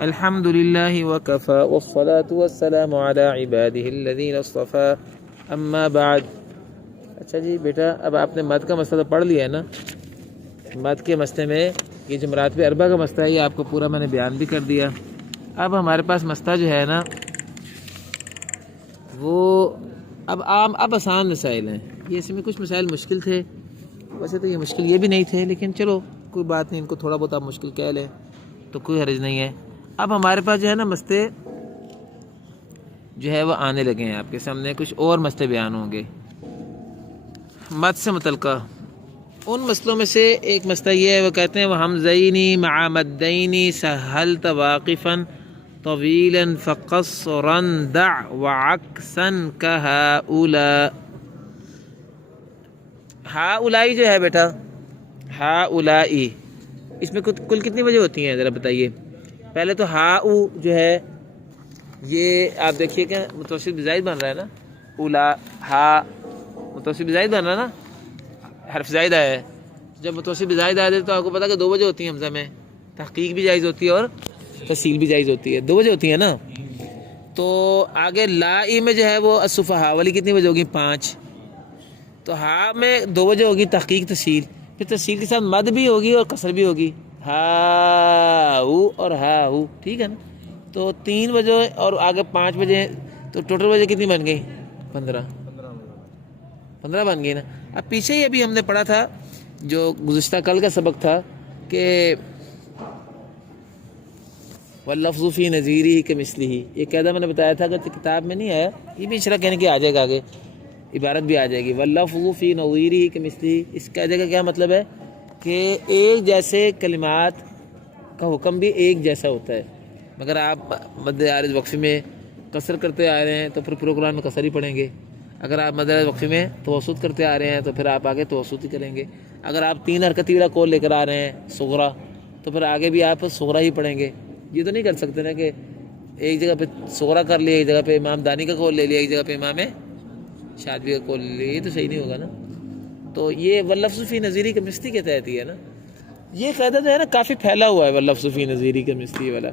الحمد للہ وکفی والصلاة والسلام علی عبادہ الذین اصطفی اما بعد۔ اچھا جی بیٹا، اب آپ نے مد کا مسئلہ تو پڑھ لیا ہے نا۔ مد کے مسئلے میں یہ جو مراتب اربع کا مسئلہ ہے یہ آپ کو پورا میں نے بیان بھی کر دیا۔ اب ہمارے پاس مسئلہ جو ہے نا وہ اب آسان مسائل ہیں۔ یہ اس میں کچھ مسائل مشکل تھے، ویسے تو یہ مشکل یہ بھی نہیں تھے، لیکن چلو کوئی بات نہیں، ان کو تھوڑا بہت آپ مشکل کہہ لیں تو کوئی حرج نہیں ہے۔ اب ہمارے پاس جو ہے نا مسئلے جو ہے وہ آنے لگے ہیں، آپ کے سامنے کچھ اور مسئلے بیان ہوں گے مد سے متعلقہ۔ ان مسئلوں میں سے ایک مسئلہ یہ ہے، وہ کہتے ہیں وہ حمزینی مع مدینی سہلت واقفا طویلا فقصرا دع وعکسا کہاؤلاء۔ ہاؤلائی جو ہے بیٹا، ہاؤلائی اس میں کل کتنی وجہ ہوتی ہیں ذرا بتائیے۔ پہلے تو ہاؤ جو ہے یہ آپ دیکھیے کہ متوسط بزائد بن رہا ہے نا، اولا ہا متوسط بزائد بن رہا ہے نا، حرف زائد آیا ہے۔ جب متوسط بزائد آیا ہے تو آپ کو پتا کہ دو وجہ ہوتی ہیں حمزہ میں، تحقیق بھی جائز ہوتی ہے اور تسہیل بھی جائز ہوتی ہے، دو وجہ ہوتی ہیں نا۔ تو آگے لائی میں جو ہے وہ السفہاء والی کتنی وجہ ہوگی؟ 5۔ تو ہاں میں دو وجہ ہوگی، تحقیق تسہیل، پھر تسہیل کے ساتھ مد بھی ہوگی اور کسر بھی ہوگی، ہا اور ہا ٹھیک ہے نا۔ تو 3 وجہ اور آگے 5 وجہ، تو ٹوٹل وجہ کتنی بن گئی؟ 15 بن گئی نا۔ اب پیچھے ہی ابھی ہم نے پڑھا تھا جو گزشتہ کل کا سبق تھا کہ واللفظ فی نظیرہ کمثلہ، یہ قاعدہ میں نے بتایا تھا کہ کتاب میں نہیں آیا، یہ بھی اشارہ کہنے کی آ جائے گا، آگے عبارت بھی آ جائے گی واللفظ فی نظیرہ کمثلہ۔ اس قاعدے کا کیا مطلب ہے کہ ایک جیسے کلمات کا حکم بھی ایک جیسا ہوتا ہے، مگر آپ مد عارض وقفی میں قصر کرتے آ رہے ہیں تو پھر پورے قرآن میں قصر ہی پڑھیں گے۔ اگر آپ مد عارض وقفی میں توسط کرتے آ رہے ہیں تو پھر آپ آگے توسط ہی کریں گے۔ اگر آپ 3 حرکتی والا قول لے کر آ رہے ہیں صغرا، تو پھر آگے بھی آپ صغرا ہی پڑھیں گے۔ یہ تو نہیں کر سکتے نا کہ ایک جگہ پہ صغرا کر لیا، ایک جگہ پہ امام دانی کا قول لے لیا، ایک جگہ پہ امام شاطبی کا قول لے لیا، یہ تو صحیح نہیں ہوگا نا۔ تو یہ واللفظ فی نظیرہ کمثلہ کے تحت ہی ہے نا۔ یہ قاعدہ جو ہے نا کافی پھیلا ہوا ہے واللفظ فی نظیرہ کمثلہ والا۔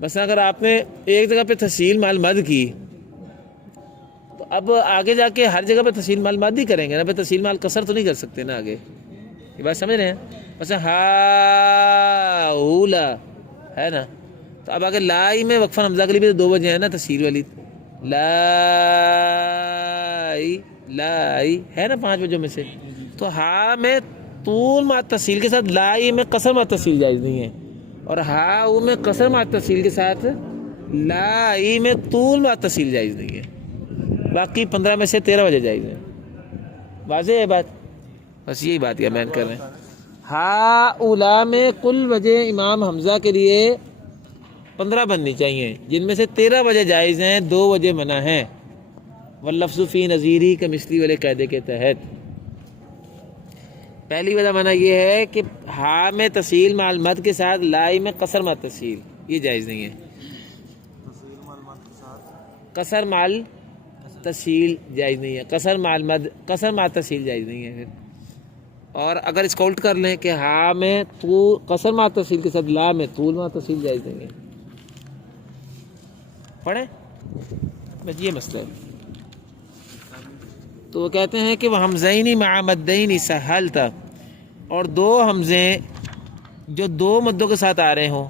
بس اگر آپ نے ایک جگہ پہ تسہیل مال مد کی تو اب آگے جا کے ہر جگہ پہ تسہیل مال مد ہی کریں گے نا، پہ تسہیل مال قصر تو نہیں کر سکتے نا آگے۔ یہ بات سمجھ رہے ہیں؟ بس ہا اولا ہے نا۔ تو اب آگے لائی میں وقفہ حمزہ کے لیے بھی 2 وجہ ہیں نا تسہیل والی، لائی ہے نا 5 وجہوں میں سے۔ تو ہا میں طول مع تسہیل کے ساتھ لائی میں قصر مع تسہیل جائز نہیں ہے، اور ہا میں قصر مع تسہیل کے ساتھ لائی میں طول مع تسہیل جائز نہیں ہے۔ باقی 15 میں سے 13 وجہ جائز ہیں۔ واضح ہے بات؟ بس یہی بات یہ بیان کر رہے ہیں۔ ہا اولا میں کل وجہ امام حمزہ کے لیے 15 بننی چاہیے، جن میں سے 13 وجہ جائز ہیں، 2 وجہ منع ہیں واللفظ فی نظیرہ کمثلہ والے قاعدے کے تحت۔ پہلی وجہ منع یہ ہے کہ ہا میں تسہیل مع المد کے ساتھ لائی میں قصر مع تسہیل، یہ جائز نہیں ہے۔ قصر مع تسہیل جائز نہیں ہے، قصر مع المد، قصر مع تسہیل جائز نہیں ہے پھر۔ اور اگر اس کو الٹ کر لیں کہ ہا میں قصر مع تسہیل کے ساتھ لا میں طول مع تسہیل جائز نہیں ہے۔ پڑھیں بس یہ مسئلہ ہے۔ تو وہ کہتے ہیں کہ وہ حمزینی مع مدینی سہلت، اور 2 حمزے جو 2 مدوں کے ساتھ آ رہے ہوں،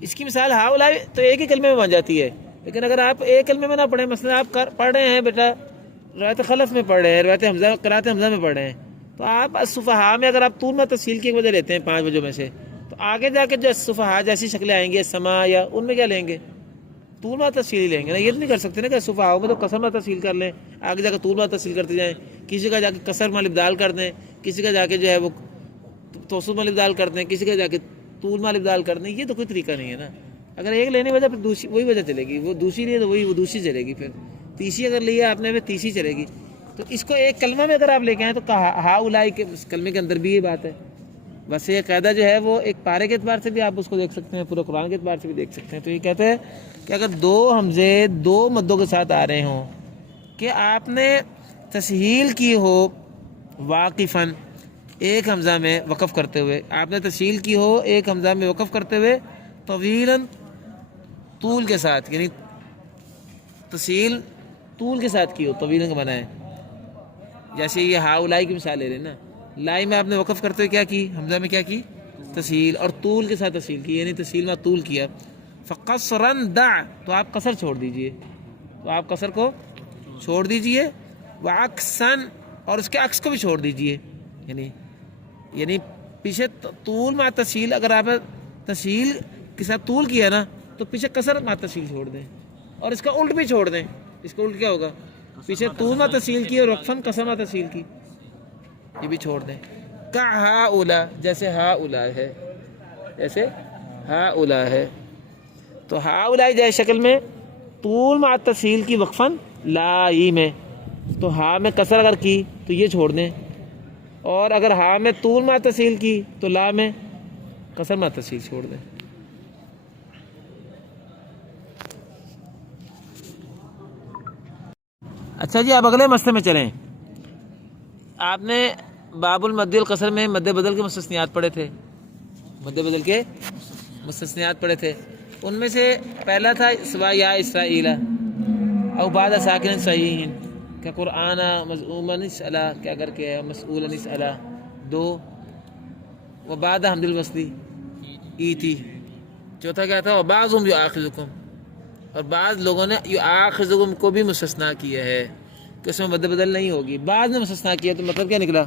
اس کی مثال ہاؤلائی تو ایک ہی کلمے میں بن جاتی ہے، لیکن اگر آپ ایک کلمے میں نہ پڑھیں، مثلا آپ پڑھ رہے ہیں بیٹا روایت خلف میں پڑھ رہے ہیں، روایت حمزہ قرات حمزہ میں پڑھ رہے ہیں، تو آپ السفہاء میں اگر آپ طول مع تسہیل کی ایک وجہ لیتے ہیں 5 وجہوں میں سے، تو آگے جا کے جو السفہاء جیسی شکلیں آئیں گی سما یا ان میں کیا لیں گے؟ طول مع تسہیل لیں گے نا۔ یہ تو نہیں کر سکتے نا کہ السفہاء میں تو قصر مع تسہیل کر لیں، آگے جا کے طول مع تسہیل کرتے جائیں، کسی کا جا کے قصر مع ابدال کر دیں، کسی کا جا کے جو ہے وہ توسط مع ابدال کر دیں، کسی کا جا کے طول مع ابدال کر دیں۔ یہ تو کوئی طریقہ نہیں ہے نا۔ اگر ایک لینے وجہ پھر دوسری وہی وجہ چلے گی، وہ دوسری لیے تو وہی وہ دوسری چلے گی، پھر تیسری اگر لیا آپ نے پھر تیسری چلے گی۔ تو اس کو ایک کلمہ میں اگر آپ لے کے آئیں تو ہا اولائی کے کلمے کے اندر بھی یہ بات ہے۔ بس یہ قاعدہ جو ہے وہ ایک پارے کے اعتبار سے بھی آپ اس کو دیکھ سکتے ہیں، پورے قرآن کے اعتبار سے بھی دیکھ سکتے ہیں۔ تو یہ کہتے ہیں کہ اگر 2 حمزے 2 مدوں کے ساتھ آ رہے ہوں کہ آپ نے تسہیل کی ہو واقفاً، ایک حمزہ میں وقف کرتے ہوئے، آپ نے تسہیل کی ہو ایک حمزہ میں وقف کرتے ہوئے طویلاً طول کے ساتھ، یعنی تسہیل طول کے ساتھ کی ہو، طویلاً کا معنی ہے جیسے یہ ہاؤلائی کی مثال لے رہے ہیں نا، لائی میں آپ نے وقف کرتے ہوئے کیا کی، حمزہ میں کیا کی، تسہیل، اور طول کے ساتھ تسہیل کی، یعنی تسہیل میں طول کیا، فقصراً دع، تو آپ قصر چھوڑ دیجئے، تو آپ قصر کو چھوڑ دیجئے، وعکسن، اور اس کے عکس کو بھی چھوڑ دیجئے، یعنی پیچھے طول مع تسہیل، اگر آپ تسہیل کے ساتھ طول کیا نا تو پیچھے قصر مع تسہیل چھوڑ دیں، اور اس کا الٹ بھی چھوڑ دیں، اس کا الٹ کیا ہوگا، پیچھے طول مع تسہیل کی اور وقفاً قصر مع تسہیل کی، یہ بھی چھوڑ دیں، کہاؤلا، جیسے ہاؤلا ہے، جیسے ہاؤلا ہے، تو ہاؤلائی جیسے شکل میں طول مع تسہیل کی وقفاً لائی میں، تو ہا میں قصر اگر کی تو یہ چھوڑ دیں، اور اگر ہا میں طول مع تسہیل کی تو لا میں قصر مع تسہیل چھوڑ دیں۔ اچھا جی، اب اگلے مسئلے میں چلیں۔ آپ نے باب المد القصر میں مد بدل کے مستثنیات پڑھے تھے، مد بدل کے مستثنیات پڑھے تھے، ان میں سے پہلا تھا سوا یا اسرائیل او بعد ساکن صحیح کہ قرآن مزعوما نسألا، کیا کر کے ہے مسئولا نسألا، دو، و بعد حمد الوصلی ایتی، چوتھا کیا تھا، وبعضهم یؤاخذکم، اور بعض لوگوں نے یؤاخذکم کو بھی مستثنا کیا ہے کہ اس میں مد بدل نہیں ہوگی، بعض نے مستثنا کیا، تو مطلب کیا نکلا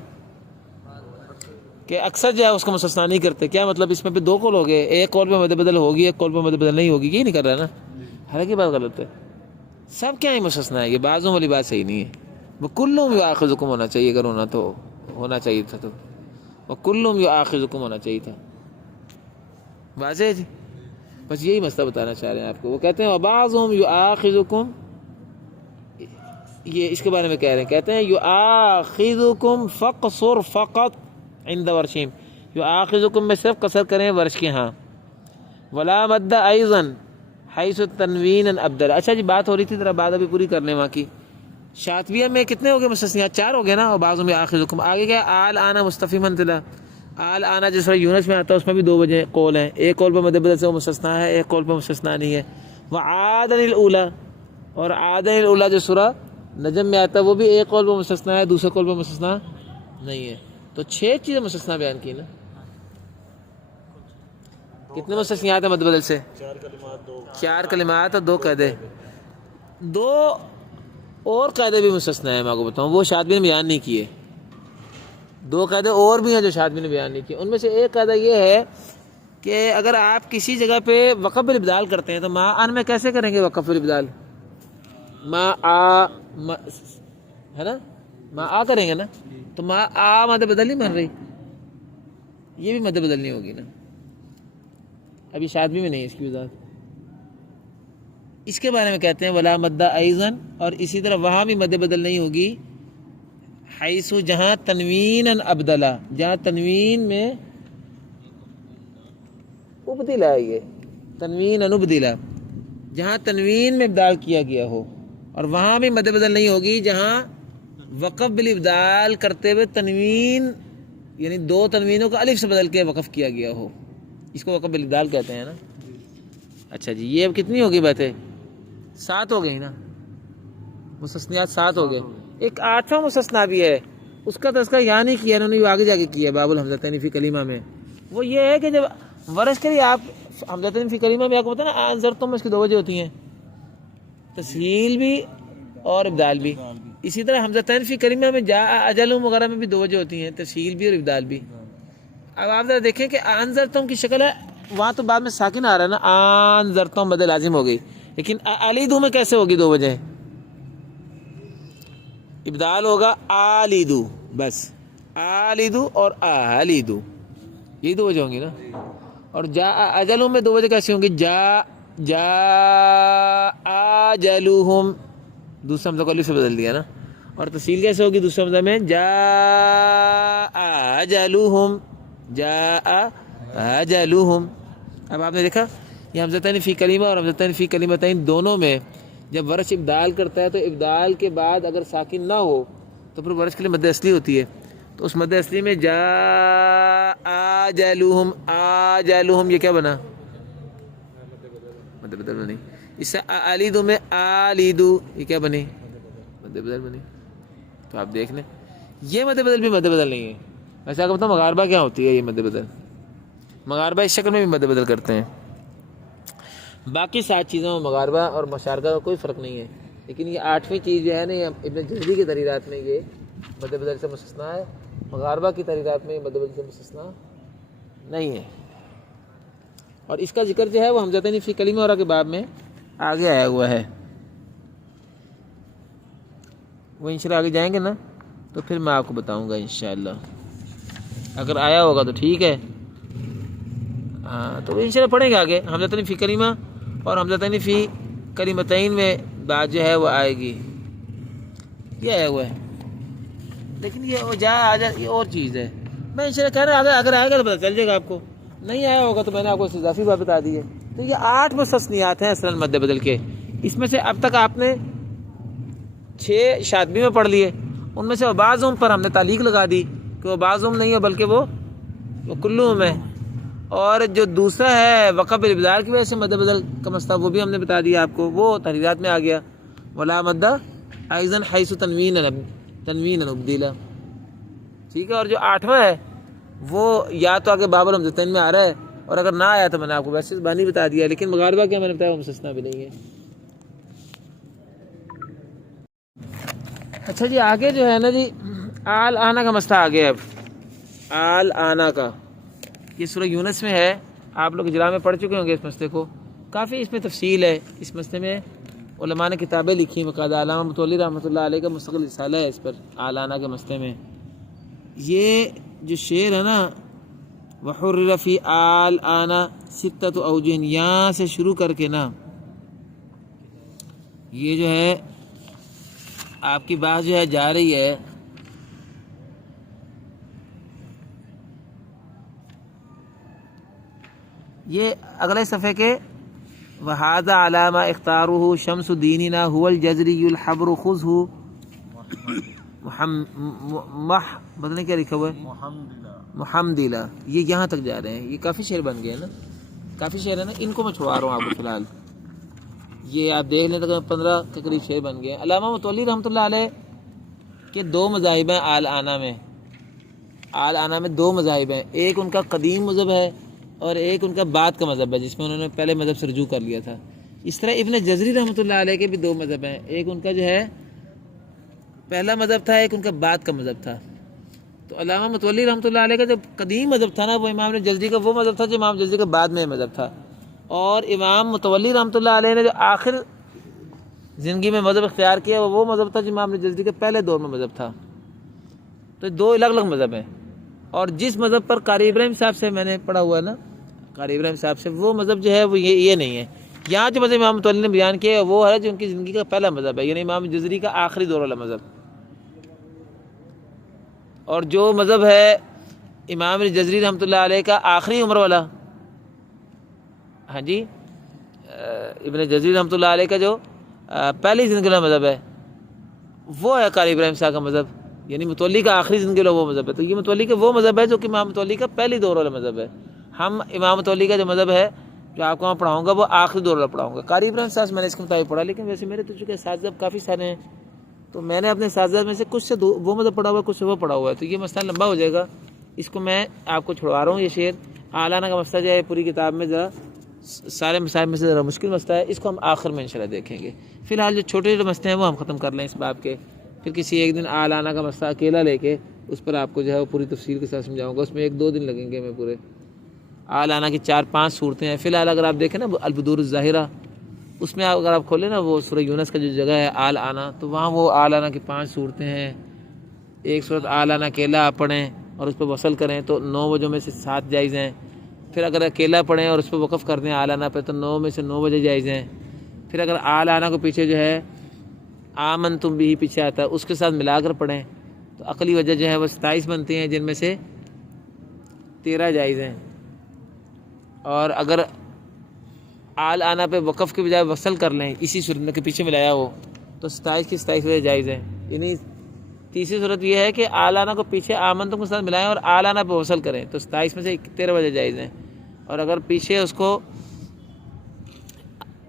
کہ اکثر جو ہے اس کو مستثنا نہیں کرتے، کیا مطلب اس میں بھی دو قول ہو گئے، ایک قول پہ مد بدل ہوگی، ایک قول پہ مد بدل نہیں ہوگی، یہ نہیں کر رہا نا، حالانکہ بات غلط ہے، سب کیا ہی مستثنا ہے، یہ بعضوں والی بات صحیح نہیں ہے، وہ کلہم یؤاخذکم ہونا چاہیے، اگر ہونا تو ہونا چاہیے تھا، تو وہ کلہم یؤاخذکم ہونا چاہیے تھا، واضح ہے جی، بس یہی مسئلہ بتانا چاہ رہے ہیں آپ کو، وہ کہتے ہیں وبعضهم یؤاخذکم، یہ اس کے بارے میں کہہ رہے ہیں، کہتے ہیں یؤاخذکم فقصر فقط عند ورشیم، یؤاخذکم میں صرف قصر کریں ورش کے ہاں، ولا مد ایضا حیث تنوین ابدل۔ اچھا جی، بات ہو رہی تھی، ذرا بات ابھی پوری کر لیں وہاں کی، شاطبیہ میں کتنے ہو گئے مستثنیات، چار ہو گئے نا، اور بعضوں میں آخذکم، آگے کیا آل آنا مستفہما تلا، آل آنا جس طرح یونس میں آتا ہے اس میں بھی دو وجہ قول ہیں، ایک قول پہ مد بدل سے وہ مستثنا ہے، ایک قول پہ مستثنا نہیں ہے، وعادن الاولی، اور عادن الاولی جو سورہ نجم میں آتا ہے وہ بھی ایک قول پہ مستثنا ہے، دوسرے قول پہ مستثنا نہیں ہے، تو 6 چیزیں مستثنا بیان کی نا، کتنے مستثنیات ہیں مد بدل سے، 4 کلمات اور 2 قاعدے، 2 اور قاعدے بھی مستثنا ہیں، میں آپ کو بتاؤں وہ شاطبی نے بیان نہیں کیے، 2 قاعدے اور بھی ہیں جو شاطبی نے بیان نہیں کیے، ان میں سے ایک قاعدہ یہ ہے کہ اگر آپ کسی جگہ پہ وقف بالابدال کرتے ہیں تو ما ان میں کیسے کریں گے وقف بالابدال، ما آ ہے نا، ما آ کریں گے نا، تو ما آ مد بدل نہیں بن رہی، یہ بھی مد بدل نہیں ہوگی نا، ابھی شاطبی میں نہیں ہے اس کی وضاحت، اس کے بارے میں کہتے ہیں ولا مد ایضاً، اور اسی طرح وہاں بھی مد بدل نہیں ہوگی، حیث جہاں تنوین ابدلا، جہاں تنوین میں ابدلا ہے، یہ تنوین ابدلا، جہاں تنوین میں ابدال کیا گیا ہو، اور وہاں بھی مد بدل نہیں ہوگی جہاں وقف بالابدال کرتے ہوئے تنوین، یعنی 2 تنوینوں کو الف سے بدل کے وقف کیا گیا ہو، اس کو وقف بالابدال کہتے ہیں نا۔ اچھا جی، یہ اب کتنی ہوگی باتیں، 7 ہو گئی نا، مستثنیات 7 ہو گئے، ایک 8واں مستثنا بھی ہے، اس کا تذکرہ یہاں نہیں کیا، انہوں نے آگے جا کے کیا باب الحمزتین فی کلمہ میں، وہ یہ ہے کہ جب ورش کے لیے آپ حمزتین فی کلمہ میں آپ کو پتہ نا انذرتم میں اس کی 2 وجہ ہوتی ہیں، تسہیل بھی اور ابدال بھی، اسی طرح حمزتین فی کلمہ میں جاء اجلہم وغیرہ میں بھی 2 وجہ ہوتی ہیں، تسہیل بھی اور ابدال بھی۔ اب آپ ذرا دیکھیں کہ انذرتم کی شکل ہے، وہاں تو بعد میں ساکن آ رہا ہے نا، انذرتم مد لازم ہو گئی، لیکن الیدو میں کیسے ہوگی 2 وجہ، ابدال ہوگا آلیدو، بس آلیدو اور آلیدو، یہی 2 وجہ ہوں گی نا، اور جا اجلہم میں 2 وجہ کیسی ہوں گی، جا اجلہم، دوسرا حمزہ کو الف سے بدل دیا نا، اور تسہیل کیسے ہوگی دوسرے حمزہ میں، جا اجلہم، جا اجلہم۔ اب آپ نے دیکھا یہ حمزتین فی کلمہ اور حمزتین فی کلمتین دونوں میں جب ورش ابدال کرتا ہے تو ابدال کے بعد اگر ساکن نہ ہو تو پھر ورش کے لیے مد اصلی ہوتی ہے، تو اس مد اصلی میں جا آجلہم، آجلہم یہ کیا بنا؟ مد بدل بنی. اس سے آلیدو میں آلیدو یہ کیا بنی؟ مد بدل بنی. تو آپ دیکھ لیں یہ مد بدل بھی مد بدل نہیں ہے. ویسے آپ کو بتاؤں مغاربہ کیا ہوتی ہے؟ یہ مد بدل مغاربہ اس شکل میں بھی مد بدل کرتے ہیں. باقی 7 چیزوں میں مغاربہ اور مشارکہ کا کوئی فرق نہیں ہے، لیکن یہ 8ویں چیز جو ہے نا، یہ ابن جزری کی تحریرات میں یہ مد بدل سے مستثنیٰ ہے، مغاربہ کی تحریرات میں یہ مد بدل سے مستثنیٰ نہیں ہے. اور اس کا ذکر جو ہے وہ حمزتین فی کلمہ اور کے باب میں آگے آیا ہوا ہے. وہ انشاءاللہ آگے جائیں گے نا تو پھر میں آپ کو بتاؤں گا انشاءاللہ. اگر آیا ہوگا تو ٹھیک ہے، ہاں تو انشاءاللہ پڑھیں گے آگے. حمزتین فی کلمہ اور حمزتین فی کلمتین میں بات جو ہے وہ آئے گی. یہ آیا ہوا ہے، لیکن یہ وہ جا آ جا یہ اور چیز ہے. میں انشاءاللہ کہہ رہا ہوں اگر آئے گا تو پتہ چل جائے گا آپ کو. نہیں آیا ہوگا تو میں نے آپ کو اضافی بات بتا دی ہے. تو یہ 8 مستثنیات ہیں اصلاً مد بدل کے. اس میں سے اب تک آپ نے 6 شاطبی میں پڑھ لیے، ان میں سے وہ بعض پر ہم نے تعلیق لگا دی کہ وہ بعض نہیں ہے بلکہ وہ کلہم ہے. اور جو دوسرا ہے وقف بالابدال کی وجہ سے مد بدل کا مسئلہ وہ بھی ہم نے بتا دیا آپ کو، وہ تحریرات میں آ گیا. ولا مدہ ایضا حیث تنوین ابدیلا. ٹھیک ہے. اور جو 8واں ہے وہ یا تو آگے باب الحمزتین میں آ رہا ہے، اور اگر نہ آیا تو میں نے آپ کو ویسے زبانی بتا دیا، لیکن مغاربہ کیا میں نے بتایا وہ مستثنیٰ بھی نہیں ہے. اچھا جی آگے جو ہے نا جی آل آنا کا مسئلہ آ گیا. اب آل آنا کا یہ سورہ یونس میں ہے. آپ لوگ اجراء میں پڑھ چکے ہوں گے اس مسئلے کو. کافی اس میں تفصیل ہے. اس مسئلے میں علماء نے کتابیں لکھی ہیں، باقاعدہ علامہ متولی رحمۃ اللہ علیہ کا مستقل رسالہ ہے اس پر آل آنا کے مسئلے میں. یہ جو شعر ہے نا وحرر فی آل آنا ستۃ اوجہ، یہاں سے شروع کر کے نا یہ جو ہے آپ کی بات جو ہے جا رہی ہے یہ اگلے صفحے کے وَهَذَا عَلَى مَا اخْتَارُهُ شَمْسُ دِينِنَا هُوَ الْجَزْرِيُّ الْحَبْرُ خُذْهُ بدلنے کیا لکھا ہوا ہے محمدلہ. یہ یہاں تک جا رہے ہیں. یہ کافی شعر بن گئے نا، کافی شعر ہے نا. ان کو میں چھوڑا رہا ہوں آپ کو فی الحال. یہ آپ دیکھ لیں تک 15 کے قریب شعر بن گئے. علامہ متولی رحمۃ اللہ علیہ کے 2 مذاہب ہیں آل آنا میں. آل آنا میں 2 مذاہب ہیں. ایک ان کا قدیم مذہب ہے اور ایک ان کا بعد کا مذہب ہے جس میں انہوں نے پہلے مذہب سے رجوع کر لیا تھا. اس طرح ابن جزری رحمۃ اللہ علیہ کے بھی 2 مذہب ہیں. ایک ان کا جو ہے پہلا مذہب تھا، ایک ان کا بعد کا مذہب تھا. تو علامہ متولی رحمۃ اللہ علیہ کا جو قدیم مذہب تھا نا وہ امام جزری کا وہ مذہب تھا جو امام جزری کے بعد میں مذہب تھا. اور امام متولی رحمۃ اللہ علیہ نے جو آخر زندگی میں مذہب اختیار کیا وہ مذہب تھا جو امام جزری کے پہلے دور میں مذہب تھا. تو 2 الگ الگ مذہب ہیں. اور جس مذہب پر قاری ابراہیم صاحب سے میں نے پڑھا ہوا ہے نا، قاری ابراہیم صاحب سے، وہ مذہب جو ہے وہ یہ نہیں ہے. یہاں جو مذہب امام متولی نے بیان کیا وہ ہے جو ان کی زندگی کا پہلا مذہب ہے، یعنی امام جزری کا آخری دور والا مذہب. اور جو مذہب ہے امام جزری رحمۃ اللہ علیہ کا آخری عمر والا، ہاں جی ابن جزری رحمۃ اللہ علیہ کا جو پہلی زندگی والا مذہب ہے وہ ہے قاری ابراہیم صاحب کا مذہب، یعنی متولی کا آخری زندگی والا وہ مذہب ہے. تو یہ متولی کا وہ مذہب ہے جو کہ امام متولی کا پہلی دور والا مذہب ہے. ہم امام متولی کا جو مذہب ہے جو آپ کو وہاں پڑھاؤں گا وہ آخری دور والا پڑھاؤں گا. قاری ابراہیم صاحب سے میں نے اس کے مطابق پڑھا، لیکن ویسے میرے تو چونکہ اساتذہ کافی سارے ہیں تو میں نے اپنے اساتذہ میں سے کچھ سے وہ مذہب پڑھا ہوا ہے، کچھ سے وہ پڑھا ہوا ہے. تو یہ مسئلہ لمبا ہو جائے گا، اس کو میں آپ کو چھڑوا رہا ہوں. یہ شعر آلانہ کا مسئلہ جو ہے پوری کتاب میں ذرا سارے مسائل میں سے ذرا مشکل مسئلہ ہے، اس کو ہم آخر میں انشاءاللہ دیکھیں گے. فی الحال جو چھوٹے چھوٹے مسئلے ہیں وہ ہم ختم کر لیں اس باب کے، پھر کسی ایک دن آلانہ کا مسئلہ اکیلا لے کے اس پر آپ کو جو ہے وہ پوری تفصیل کے ساتھ سمجھاؤں گا. اس میں 1-2 دن لگیں گے میں پورے. آلانہ کی 4-5 صورتیں ہیں. فی الحال اگر آپ دیکھیں نا البدور الظاہرہ، اس میں اگر آپ کھولیں نا وہ سورہ یونس کا جو جگہ ہے آل آنا، تو وہاں وہ آل آنا کی 5 صورتیں ہیں. ایک صورت آل آنا اکیلا آپ پڑھیں اور اس پہ وصل کریں تو 9 وجہوں میں سے 7 جائز ہیں. پھر اگر اکیلا پڑھیں اور اس پہ وقف کر دیں آل آنا پہ تو 9 میں سے 9 وجہ جائز ہیں. پھر اگر آل آنا کو پیچھے جو ہے آمن تم بھی پیچھے آتا ہے اس کے ساتھ ملا کر پڑھیں تو عقلی وجہ جو ہے وہ 27 بنتی ہیں، جن میں سے 13 جائز ہیں. اور اگر آل آنا پہ وقف کے بجائے وصل کر لیں اسی صورت میں کے پیچھے ملایا ہو تو 27 کی 27 وجہ جائز ہیں. یعنی تیسری صورت یہ ہے کہ آلانہ کو پیچھے آمنتم کے ساتھ ملائیں اور آلانہ پہ وصل کریں، تو 27 میں سے 13 وجہ جائز ہیں، اور اگر پیچھے اس کو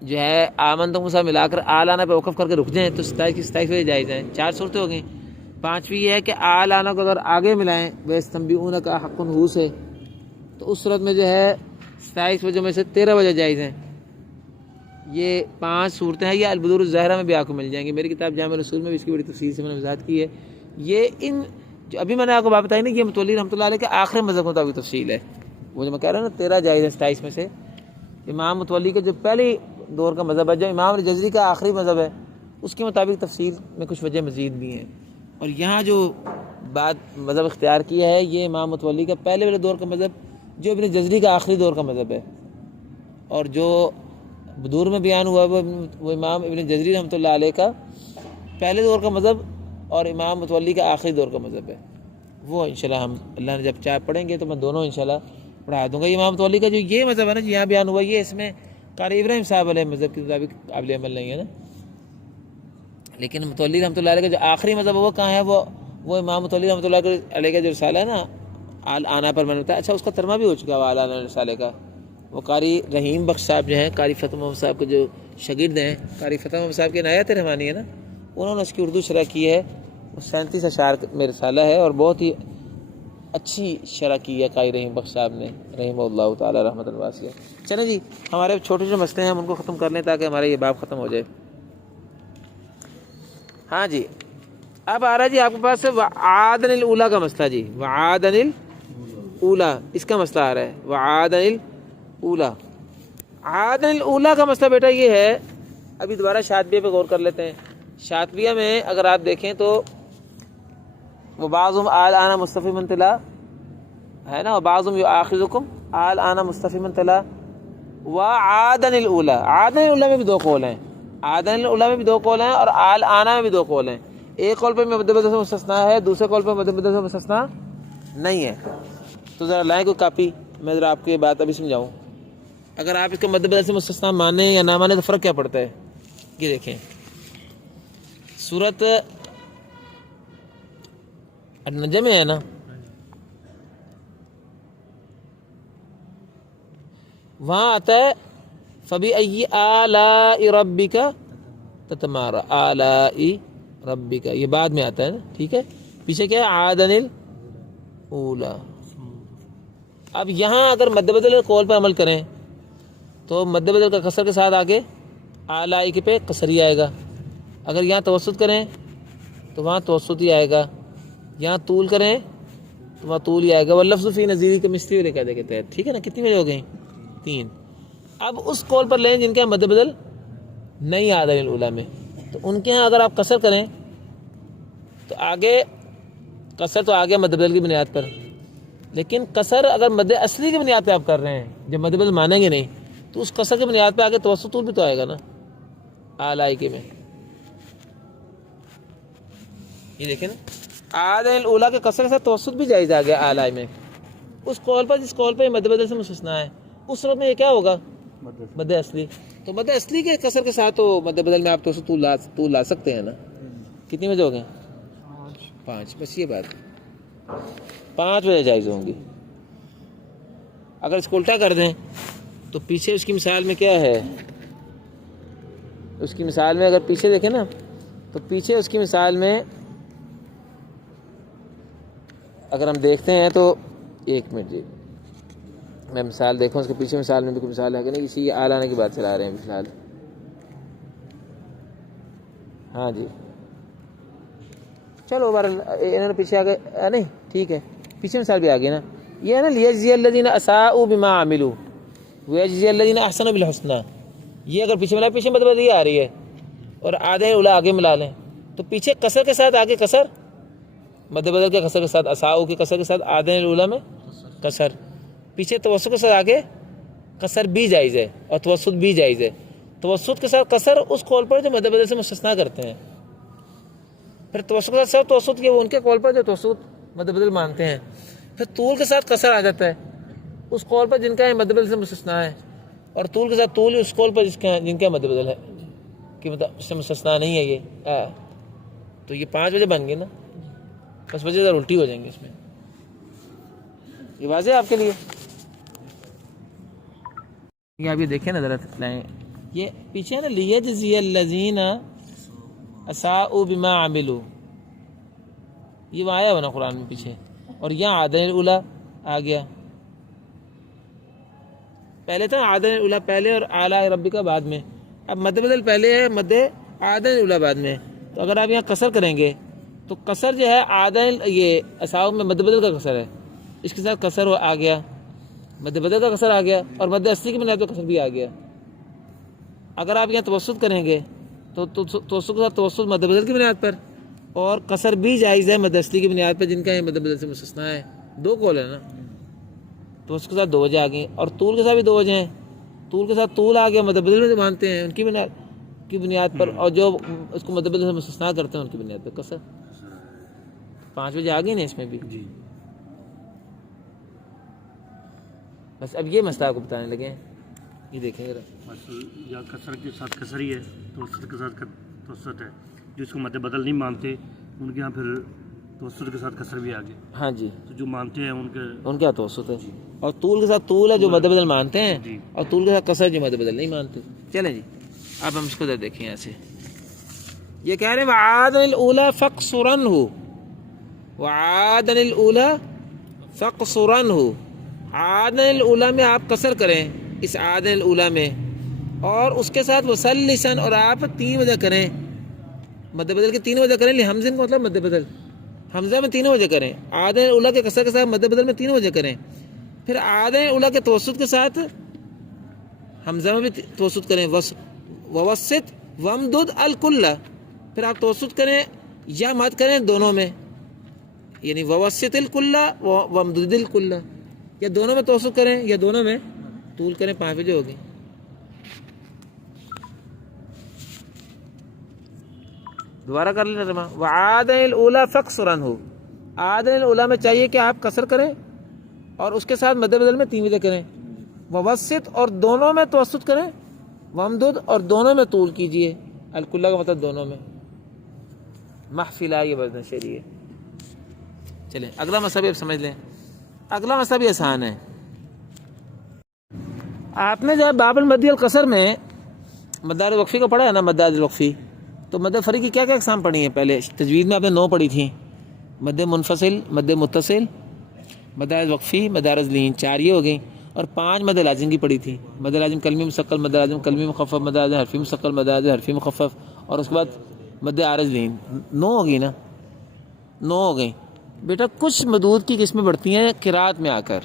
جو ہے آمنتم کے ساتھ ملا کر آلانہ پہ وقف کر کے رک جائیں تو 27 کی 27 وجہ جائز ہیں۔ 4 صورتیں ہو گئیں۔ 5ویں یہ ہے کہ آلانہ کو اگر آگے ملائیں وَيَسْتَنبِئُونَكَ أَحَقٌّ هُوَ سے، تو اس صورت میں جو ہے 27 وجہ میں سے 13 وجہ جائز ہیں۔ یہ 5 صورتیں ہیں، یہ البدور الظاہرہ میں بھی آپ کو مل جائیں گی، میری کتاب جامع الاصول میں بھی اس کی بڑی تفصیل سے میں نے وضاحت کی ہے۔ یہ ان جو ابھی میں نے آپ کو بات بتائی نا، یہ متولی رحمۃ اللہ علیہ کے آخری مذہب کے مطابق تفصیل ہے، وہ جو میں کہہ رہا ہوں نا 13 جائز ہے 27 میں سے۔ امام متولی کے جو پہلی دور کا مذہب ہے، جو امام الجزری کا آخری مذہب ہے، اس کے مطابق تفصیل میں کچھ وجہ مزید بھی ہیں، اور یہاں جو بات مذہب اختیار کیا ہے یہ امام متولی کا پہلے والے دور کا مذہب جو ابن جزری کا آخری دور کا مذہب ہے، اور جو بدور میں بیان ہوا وہ امام ابن جزری رحمۃ اللہ علیہ کا پہلے دور کا مذہب اور امام متولی کا آخری دور کا مذہب ہے۔ وہ انشاءاللہ ہم اللہ نے جب چاہ پڑھیں گے تو میں دونوں انشاءاللہ پڑھا دوں گا۔ امام متولی کا جو یہ مذہب ہے نا، جو یہاں بیان ہوا، یہ اس میں قاری ابراہیم صاحب علیہ مذہب کے مطابق قابل عمل نہیں ہے نا، لیکن متولی رحمۃ اللہ علیہ کا جو آخری مذہب ہے وہ کہاں ہے؟ وہ امام متولی رحمۃ اللہ علیہ کا جو رسالہ ہے نا آل-آنا پر میں نے بتایا، اچھا اس کا ترجمہ بھی ہو چکا ہے آل-آنا رسالے کا، وہ قاری رحیم بخش صاحب جو ہیں، قاری فتح محمد صاحب کے جو شاگرد ہیں، قاری فتح محمد صاحب کی عنایت رحمانی ہے نا، انہوں نے اس کی اردو شرح کی ہے، وہ 37 اشعار میں رسالہ ہے، اور بہت ہی اچھی شرح کی ہے قاری رحیم بخش صاحب نے رحمہ اللہ تعالی رحمۃ الواسعہ۔ چلیں جی، ہمارے چھوٹے جو مسئلے ہیں ہم ان کو ختم کر لیں تاکہ ہمارا یہ باب ختم ہو جائے۔ ہاں جی، اب آ رہا ہے جی آپ کے پاس وعادن الاولیٰ کا مسئلہ جی، وعادن الاولیٰ اس کا مسئلہ آ رہا ہے، وعادن الاولیٰ۔ عادن الاولیٰ کا مسئلہ بیٹا یہ ہے، ابھی دوبارہ شاطبیہ پہ غور کر لیتے ہیں۔ شاطبیہ میں اگر آپ دیکھیں تو وبعضهم آل-آنا مستفہما تلا ہے نا، وبعضهم یؤاخذکم آل-آنا مستفہما تلا، وعادن الاولیٰ، عادن الاولیٰ میں بھی 2 قول ہیں، عادن الاولیٰ میں بھی 2 قول ہیں اور آل-آنا میں بھی 2 قول ہیں۔ ایک قول پہ مد بدل سے مستثنیٰ ہے، دوسرے قول پہ مد بدل سے مستثنیٰ نہیں ہے۔ تو ذرا لائیں کوئی کاپی، میں ذرا آپ کو یہ بات ابھی سمجھاؤں۔ اگر آپ اس کو مد بدل سے مستثنیٰ مانیں یا نہ مانیں تو فرق کیا پڑتا ہے؟ یہ دیکھیں سورت النجم میں ہے نا، وہاں آتا ہے فَبِأَيِّ آلَاءِ رَبِّكَ تَتَمَارَىٰ، آلَاءِ رَبِّكَ یہ بعد میں آتا ہے نا، ٹھیک ہے، پیچھے کیا ہے؟ عادن الاولیٰ۔ اب یہاں اگر مد بدل قول پر عمل کریں تو مد بدل کا کسر کے ساتھ آگے آلائی کے پہ کسر ہی آئے گا، اگر یہاں توسط کریں تو وہاں توسط ہی آئے گا، یہاں طول کریں تو وہاں طول ہی آئے گا۔ واللفظ فی نظیری کے مثلی والے قاعدے کے تحت، ٹھیک ہے نا، کتنی وجہ ہو گئیں؟ 3۔ اب اس قول پر لیں جن کے مد بدل نہیں عادن الاولیٰ میں، تو ان کے ہاں اگر آپ کسر کریں تو آگے کسر تو آگے مد بدل کی بنیاد پر، لیکن کسر اگر مد اصلی کی بنیاد پہ آپ کر رہے ہیں، جب مد بدل مانیں گے نہیں تو اس کسر کی بنیاد پہ آگے توسط طول بھی تو آئے گا نا آلائی کے میں۔ یہ دیکھیں نا، عادن الاولیٰ کے کسر کے ساتھ توسط بھی جائز آ گیا آلائی میں، اس قول پر جس قول پہ مد بدل سے مستثنیٰ ہے، اس صورت میں یہ کیا ہوگا؟ مد اصلی۔ تو مد اصلی کے کسر کے ساتھ تو مد بدل میں آپ توسط طول لا سکتے ہیں نا۔ کتنی وجہ ہو گئے؟ 5۔ بس یہ بات 5 وجہ جائز ہوں گی۔ اگر اس کو الٹا کر دیں تو پیچھے اس کی مثال میں کیا ہے؟ اس کی مثال میں اگر پیچھے دیکھیں نا تو پیچھے اس کی مثال میں اگر ہم دیکھتے ہیں تو 1 منٹ جی میں مثال دیکھوں، اس کے پیچھے مثال میں بھی کوئی مثال ہے کہ نہیں؟ اسی آلانے کی بات چلا رہے ہیں فی الحال۔ ہاں جی چلو انہوں نے پیچھے آگے نہیں، ٹھیک ہے، پیچھے مثال بھی آگے نا، یہ ہے نا لیجزی الذین اساءوا بما عملوا ویجزی الذین احسنوا بالحسنی، یہ اگر پیچھے ملا، پیچھے مطلب یہ آ رہی ہے، اور عادن الاولیٰ آگے ملا لیں تو پیچھے کسر کے ساتھ آگے کسر، مد بدل کے کسر کے ساتھ اساءوا کے کسر کے ساتھ عادن الاولیٰ میں کسر، پیچھے توسط کے ساتھ آگے کسر بھی جائز ہے اور توسط بھی جائز ہے۔ توسط کے ساتھ کسر اس قول پر جو مد بدل سے مستثنیٰ کرتے ہیں، پھر توسط کے ساتھ توسط کے وہ ان کے قول پر جو توسط مد بدل مانتے ہیں، پھر طول کے ساتھ کسر آ جاتا ہے اس قول پر جن کا مد بدل سے مستثنیٰ ہے، اور طول کے ساتھ طول اس قول پر جن کا مد بدل ہے کہ مطلب اس سے مستثنیٰ نہیں ہے یہ، تو یہ 5 وجہ بن گئی نا۔ بس وجہ دار الٹی ہو جائیں گے اس میں. یہ واضح ہے آپ کے لیے. یہ آپ یہ دیکھیں نا ذرا لائیں، یہ پیچھے نا لیجزی الذین اساءوا بما عملوا، یہ وہاں آیا ہوا نا قرآن میں پیچھے، اور یہاں عادن الاولیٰ آ گیا. پہلے تھا عادن الاولیٰ پہلے اور اعلیٰ ربی کا بعد میں، اب مد بدل پہلے ہے، مد عادن الاولیٰ بعد میں. تو اگر آپ یہاں قصر کریں گے تو قصر جو ہے عادن، یہ اساءوا میں مد بدل کا قصر ہے، اس کے ساتھ قصر آ گیا، مد بدل کا قصر آ گیا، اور مد اصلی کی بنیاد پر قصر بھی آ گیا. اگر آپ یہاں توسط کریں گے تو توسط کے ساتھ توسط مد بدل کی بنیاد پر، اور قصر بھی جائز ہے مد اصلی کی بنیاد پر، جن کا یہ مد بدل سے مستثنیٰ ہے. دو قول ہے نا، تو اس کے ساتھ دو وجہ آ گئی، اور طول کے ساتھ بھی دو وجہ ہیں. طول کے ساتھ طول آ گیا مد بدل میں جو مانتے ہیں ان کی بنیاد پر، اور جو اس کو مد بدل سے مستثنیٰ کرتے ہیں ان کی بنیاد پر قصر. 5 وجہ آ گئی نا اس میں بھی. بس اب یہ مسئلہ آپ کو بتانے لگے ہیں. یہ دیکھیں ذرا، یا قصر کے ساتھ قصر ہی ہے، توسط کے ساتھ توسط ہے. جو اس کو مد بدل نہیں مانتے ان کے یہاں پھر توسط کے ساتھ قصر بھی آ گیا. ہاں جی، تو جو مانتے ہیں ان کے ہاتھ توسط ہے، اور طول کے ساتھ طول ہے جو مد بدل مانتے ہیں، جی. اور طول کے ساتھ قصر جو مد بدل نہیں مانتے. چلیں جی اب ہم اس کو ذرا دیکھیں یہاں سے. یہ کہہ رہے ہیں وعادن الاولیٰ فاقصرنہ، وعادن الاولیٰ فاقصرنہ، عادن الاولیٰ میں آپ قصر کریں اس عادن الاولیٰ میں، اور اس کے ساتھ مسلسن، اور آپ 3 وجہ کریں، مد بدل کے 3 وجہ کریں. حمزہ کا مطلب مد بدل، حمزہ میں 3 وجہ کریں. عادن الاولیٰ کے قصر کے ساتھ مد بدل میں 3 وجہ کریں. پھر عادن الاولیٰ کے توسط کے ساتھ حمزہ میں بھی توسط کریں، ووسط وامدد الکل. پھر آپ توسط کریں یا مد کریں دونوں میں، یعنی ووسط الکل وامدد الکل، یا دونوں میں توسط کریں یا دونوں میں طول کریں. 5 وجہ ہوگی. دوبارہ کر لینا تمام. وعادن الاولیٰ فاقصرنہ، عادن الاولیٰ میں چاہیے کہ آپ قصر کریں اور اس کے ساتھ مد بدل میں 3 وجہ کریں. ووسط، اور دونوں میں توسط کریں. وامدد، اور دونوں میں طول کیجئے. الکلہ کا مطلب دونوں میں. محفلہ یہ وزن شریع ہے. چلیں اگلا مسئلہ بھی اب سمجھ لیں. اگلا مسئلہ بھی آسان ہے. آپ نے جو ہے باب المدی القصر میں مدار وقفی کو پڑھا ہے نا، مدار الوقفی. تو مد فری کی کیا کیا اقسام پڑھی ہیں؟ پہلے تجوید میں آپ نے 9 پڑھی تھیں: مد منفصل، مد متصل، مدار وقفی، مدارج لین. 4 یہ ہو گئیں، اور 5 مد لازم کی پڑھی تھی: مد لازم کلمی مستقل، مد لازم کلمی مخفف، مد لازم حرفی مستقل، مد لازم حرفی مخفف، اور اس کے بعد مد عارض لین. 9 ہو گئی نا، 9 ہو گئیں. بیٹا کچھ مدود کی قسمیں بڑھتی ہیں قرات میں آ کر،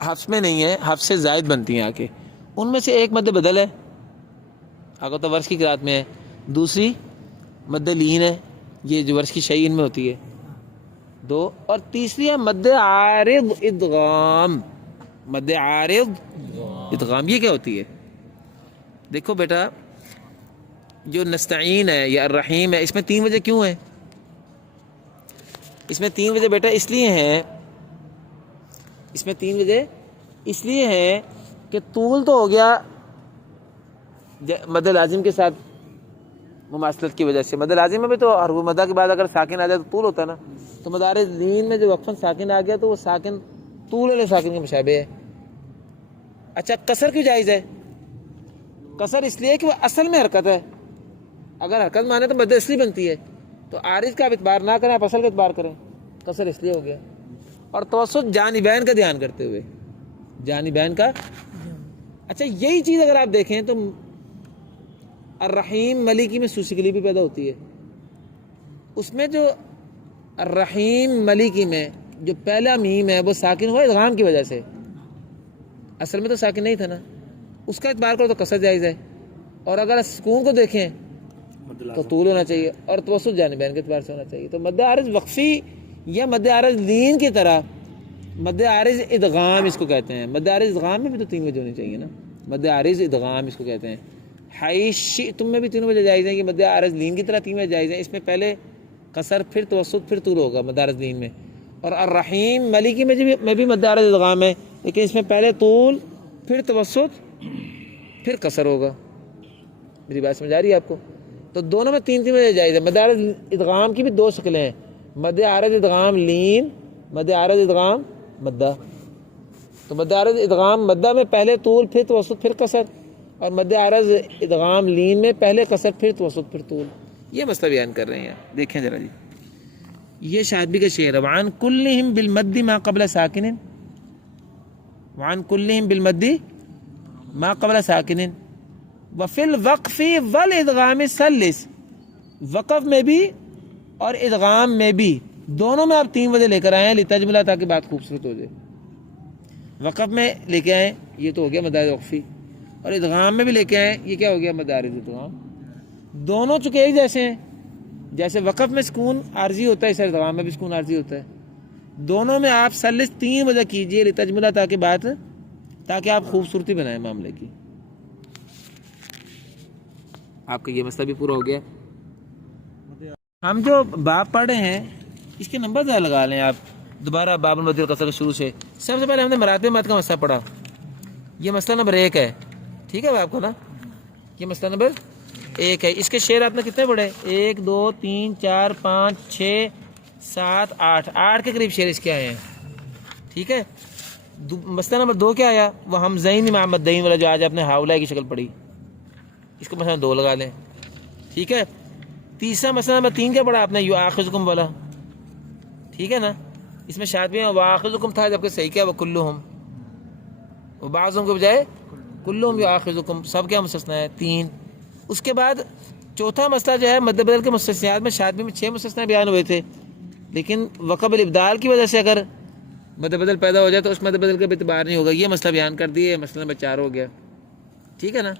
حفظ میں نہیں ہے، حفظ سے زائد بنتی ہیں آ کے. ان میں سے ایک مد بدل ہے، اگر تو ورش کی قرات میں ہے. دوسری مد لین ہے، یہ جو ورش کی شعین میں ہوتی ہے 2. اور تیسری ہے مد عارض ادغام. مد عارض ادغام یہ کیا ہوتی ہے؟ دیکھو بیٹا، جو نستعین ہے یا الرحیم ہے، اس میں 3 وجہ کیوں ہیں؟ اس میں 3 وجہ بیٹا اس لیے ہیں، اس میں 3 وجہ اس لیے ہیں کہ طول تو ہو گیا مد لازم کے ساتھ مماثلت کی وجہ سے. مد لازم میں بھی تو حرف مدہ کے بعد اگر ساکن آ جائے تو طول ہوتا ہے نا. تو مدارج لین میں جو وقفاً ساکن آ گیا تو وہ ساکن طول علیہ ساکن کے مشابہ ہے. اچھا قصر کیوں جائز ہے؟ قصر اس لیے کہ وہ اصل میں حرکت ہے. اگر حرکت مانے تو مد اصلی بنتی ہے. تو عارض کا آپ اعتبار نہ کریں، آپ اصل کا اعتبار کریں. قصر اس لیے ہو گیا. اور توسط جانبین کا دھیان کرتے ہوئے، جانبین کا. اچھا یہی چیز اگر آپ دیکھیں تو الرحیم ملکی میں سوسی کے لیے بھی پیدا ہوتی ہے. اس میں جو الرحیم ملکی میں جو پہلا میم ہے وہ ساکن ہوا ادغام کی وجہ سے، اصل میں تو ساکن نہیں تھا نا. اس کا اعتبار کرو تو قصر جائز ہے. اور اگر سکون کو دیکھیں تو طول ہونا چاہیے، اور توسط جانبین کے اعتبار سے ہونا چاہیے. تو مد عارض وقفی یا مد عارض لین کی طرح مد عارض ادغام اس کو کہتے ہیں. مد عارض ادغام میں بھی تو 3 وجہ ہونی چاہیے نا. مد عارض ادغام اس کو کہتے ہیں. حیث تم میں بھی 3 وجہ جائز ہیں کہ مد عارض لین کی طرح 3 وجہ جائز ہیں. اس میں پہلے قصر، پھر توسط، پھر طول ہوگا مد عارض لین میں. اور الرحیم ملکی میں بھی مد عارض ادغام ہے، لیکن اس میں پہلے طول، پھر توسط، پھر قصر ہوگا. میری بات سمجھ آ رہی ہے آپ کو؟ تو دونوں میں 3 وجہ جائز ہے. مد عارض ادغام کی بھی 2 شکلیں ہیں. مد عارض ادغام لین، مد عارض ادغام مدہ. تو مد عارض ادغام مدہ میں پہلے طول پھر توسط پھر قصر، اور مد عارض ادغام لین میں پہلے قصر پھر توسط پھر طول. یہ مسئلہ بیان کر رہے ہیں. دیکھیں ذرا جی، یہ شاطبی کا شعر ہے. وعن کلہم بالمد ما قبل ساکن، وعن کلہم بالمد ما قبل ساکن وفی الوقف والادغام سلس. وقف میں بھی اور ادغام میں بھی، دونوں میں آپ 3 وجہ لے کر آئے ہیں لتجملہ، تاکہ بات خوبصورت ہو جائے. وقف میں لے کے آئیں، یہ تو ہو گیا مدارج وقفی، اور ادغام میں بھی لے کے آئیں، یہ کیا ہو گیا مدارج ادغام. دونوں چونکہ ایک جیسے ہیں، جیسے وقف میں سکون عارضی ہوتا ہے اس ادغام میں بھی سکون عارضی ہوتا ہے. دونوں میں آپ سلس 3 وجہ کیجئے لتجملہ، تاکہ آپ خوبصورتی بنائیں معاملے کی. آپ کا یہ مسئلہ بھی پورا ہو گیا. ہم جو باب پڑھ رہے ہیں اس کے نمبر ذرا لگا لیں آپ دوبارہ. باب المد القصر شروع سے سب سے پہلے ہم نے مراتب مد کا مسئلہ پڑھا. یہ مسئلہ نمبر 1 ہے، ٹھیک ہے آپ کو نا، یہ مسئلہ نمبر 1 ہے. اس کے شعر آپ نے کتنے پڑھے؟ 1 2 3 4 5 6 7 8 کے قریب شعر اس کے آئے ہیں، ٹھیک ہے. مسئلہ نمبر 2 کیا آیا؟ وہ ہمزین مع مدین والا، جو آج آپ نے ہاولہ کی شکل پڑھی، اس کو مسئلہ 2 لگا لیں، ٹھیک ہے. تیسرا مسئلہ نمبر 3 کیا پڑھا آپ نے؟ یؤاخذکم والا، ٹھیک ہے نا. اس میں شاطبی میں واخذکم تھا، جبکہ صحیح کیا وکلہم، وہ بعضوں کے بجائے کلہم یؤاخذکم، سب کیا مستثنیٰ ہے 3. اس کے بعد چوتھا مسئلہ جو ہے مد بدل کے مستثنیات میں شاطبی میں 6 مستثنیٰ بیان ہوئے تھے، لیکن وقب الابدال کی وجہ سے اگر مد بدل پیدا ہو جائے تو اس مد بدل کا بھی اعتبار نہیں ہوگا. یہ مسئلہ بیان کر دیے، مسئلہ نمبر 4 ہو گیا، ٹھیک ہے نا.